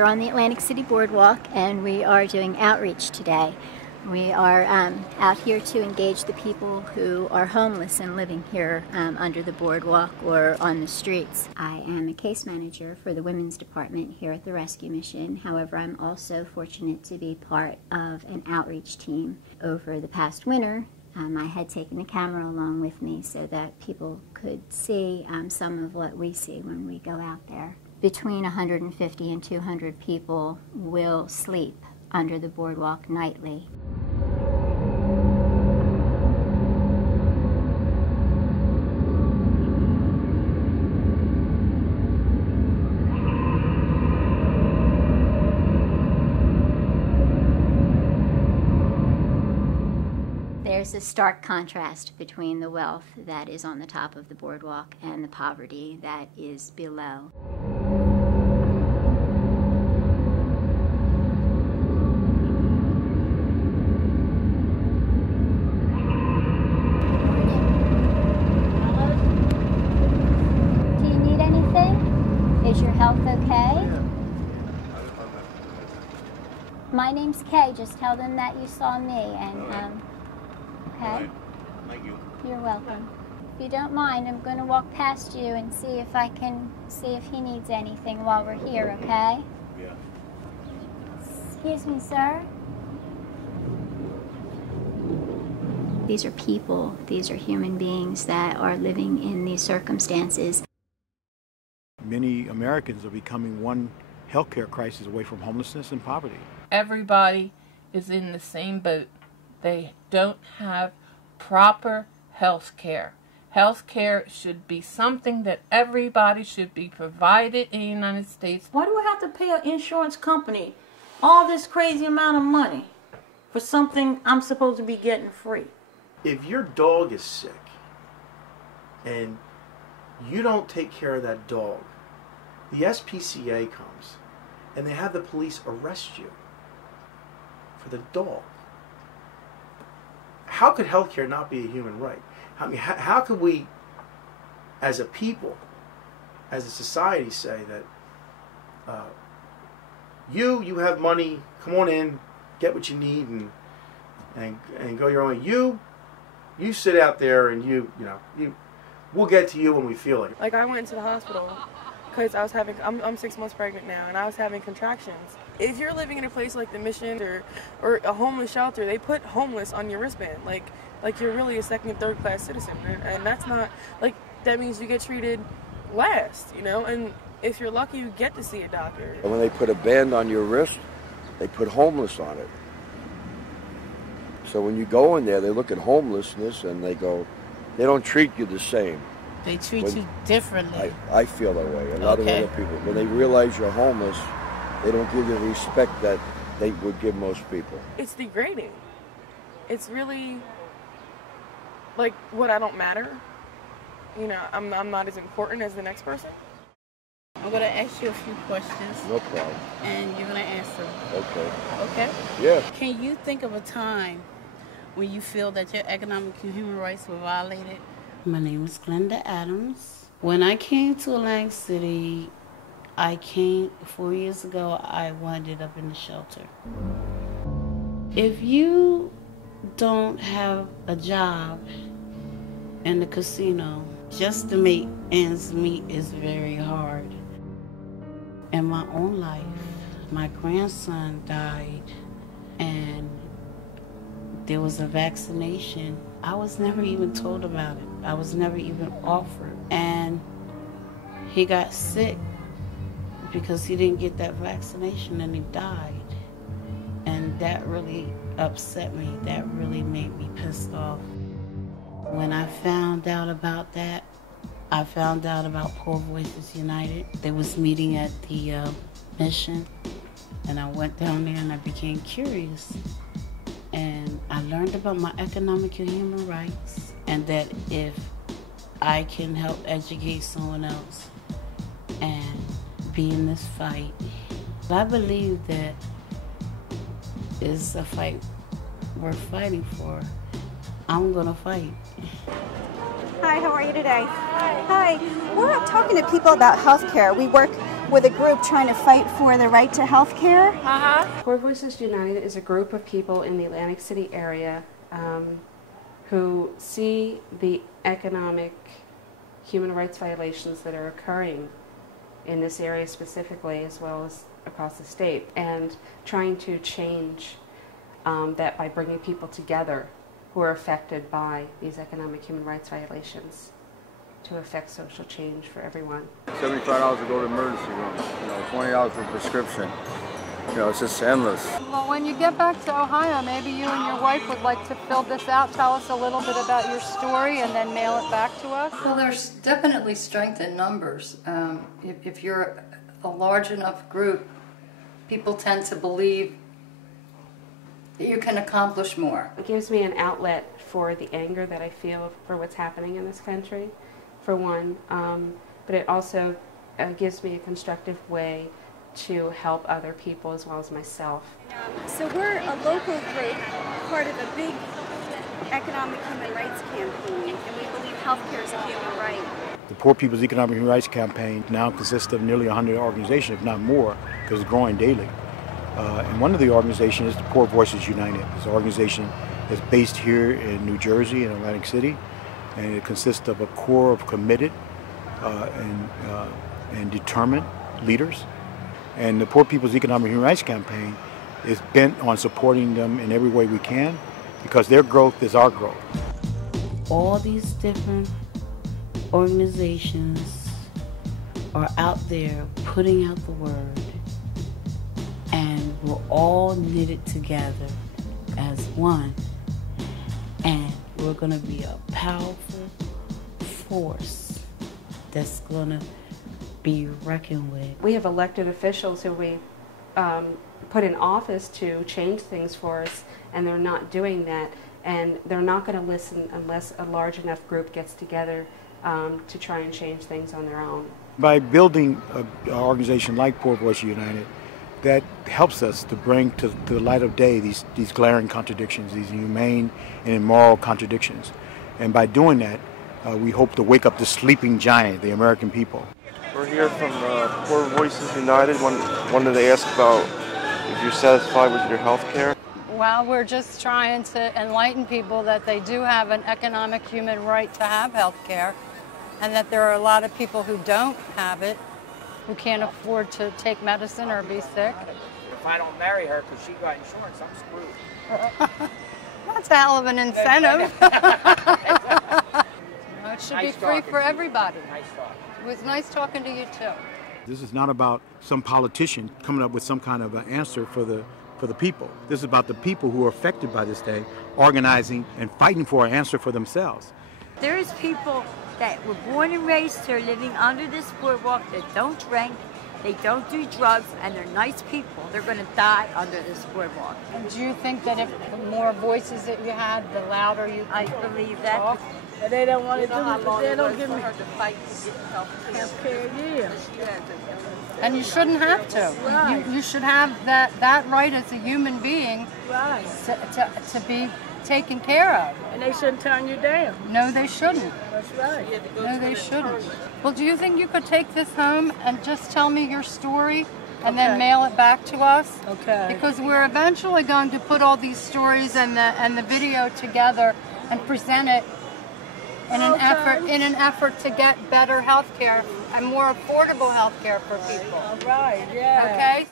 we're on the Atlantic City Boardwalk, and we are doing outreach today. We are out here to engage the people who are homeless and living here under the boardwalk or on the streets. I am a case manager for the women's department here at the Rescue Mission. However, I'm also fortunate to be part of an outreach team. Over the past winter, I had taken a camera along with me so that people could see some of what we see when we go out there. Between 150 and 200 people will sleep under the boardwalk nightly. There's a stark contrast between the wealth that is on the top of the boardwalk and the poverty that is below. Do you need anything? Is your health okay? My name's Kay. Just tell them that you saw me and okay. Thank you. You're welcome. If you don't mind, I'm going to walk past you and see if I can see if he needs anything while we're here, okay? Yeah. Excuse me, sir. These are people, these are human beings that are living in these circumstances. Many Americans are becoming one healthcare crisis away from homelessness and poverty. Everybody is in the same boat. They don't have proper health care. Health care should be something that everybody should be provided in the United States. Why do I have to pay an insurance company all this crazy amount of money for something I'm supposed to be getting free? If your dog is sick and you don't take care of that dog, the SPCA comes and they have the police arrest you for the dog. How could healthcare not be a human right? I mean, how could we, as a people, as a society, say that you have money, come on in, get what you need, and go your own way. You sit out there and we'll get to you when we feel it. Like I went to the hospital because I was having, I'm 6 months pregnant now, and I was having contractions. If you're living in a place like the Mission or a homeless shelter, they put homeless on your wristband, like you're really a second and third class citizen, and that's not, like, that means you get treated last, and if you're lucky, you get to see a doctor. And when they put a band on your wrist, they put homeless on it. So when you go in there, they look at homelessness and they don't treat you the same. They treat you differently. I feel that way. A lot of other people, when they realize you're homeless, they don't give you the respect that they would give most people. It's degrading. It's really like what I don't matter. I'm not as important as the next person. I'm going to ask you a few questions. No problem. And you're going to answer. Okay. Okay? Yeah. Can you think of a time when you feel that your economic and human rights were violated? My name is Glenda Adams. When I came to Atlantic City, 4 years ago, I wound up in the shelter. If you don't have a job in the casino, just to make ends meet is very hard. In my own life, my grandson died and there was a vaccination. I was never even told about it. I was never even offered. And he got sick because he didn't get that vaccination and he died. And that really upset me. That really made me pissed off. When I found out about that, I found out about Poor Voices United. They was meeting at the Mission, and I went down there and I became curious. And I learned about my economic and human rights, and that if I can help educate someone else and be in this fight, I believe that it's a fight worth fighting for. I'm gonna fight. Hi, how are you today? Hi. We're talking to people about health care. We work with a group trying to fight for the right to health care. Poor Voices United is a group of people in the Atlantic City area who see the economic human rights violations that are occurring in this area specifically, as well as across the state, and trying to change that by bringing people together who are affected by these economic human rights violations to affect social change for everyone. $75 to go to the emergency room, $20 for prescription. It's just endless. Well, when you get back to Ohio, maybe you and your wife would like to fill this out, tell us a little bit about your story, and then mail it back to us. Well, there's definitely strength in numbers. If you're a large enough group, people tend to believe that you can accomplish more. It gives me an outlet for the anger that I feel for what's happening in this country, for one, but it also gives me a constructive way to help other people as well as myself. So we're a local group, part of a big economic human rights campaign, and we believe healthcare is a human right. The Poor People's Economic Human Rights Campaign now consists of nearly 100 organizations, if not more, because it's growing daily. And one of the organizations is the Poor Voices United. It's an organization that's based here in New Jersey, in Atlantic City, and it consists of a core of committed and determined leaders. And the Poor People's Economic Human Rights Campaign is bent on supporting them in every way we can, because their growth is our growth. All these different organizations are out there putting out the word, and we're all knitted together as one, and we're going to be a powerful force that's going to be reckoned with. We have elected officials who we put in office to change things for us, and they're not doing that, and they're not going to listen unless a large enough group gets together to try and change things on their own. By building an organization like Poor Voices United, that helps us to bring to the light of day these glaring contradictions, these inhumane and immoral contradictions. And by doing that, we hope to wake up the sleeping giant, the American people. We're here from Poor Voices United. Wanted to ask about if you're satisfied with your health care. Well, we're just trying to enlighten people that they do have an economic human right to have health care, and that there are a lot of people who don't have it, who can't afford to take medicine or be sick. If I don't marry her because she got insurance, I'm screwed. That's a hell of an incentive. It should be free for everybody. Nice talk. It was nice talking to you too. This is not about some politician coming up with some kind of an answer for the people. This is about the people who are affected by this day, organizing and fighting for an answer for themselves. There is people that were born and raised here living under this boardwalk that don't drink, they don't do drugs, and they're nice people. They're going to die under this boardwalk. And do you think that if the more voices that you had, the louder you I believe that. talk? And they don't want to do how it, long they it don't was give for me her to fight to get health care. Yeah. And you shouldn't have to. Right. You should have that right as a human being, Right. to be taken care of. And they shouldn't turn you down. No, they shouldn't. That's right. No, they shouldn't. Well, do you think you could take this home and just tell me your story and then mail it back to us? Okay. Because we're eventually going to put all these stories and the video together and present it in an effort to get better health care and more affordable health care for people. All right, yeah. Okay?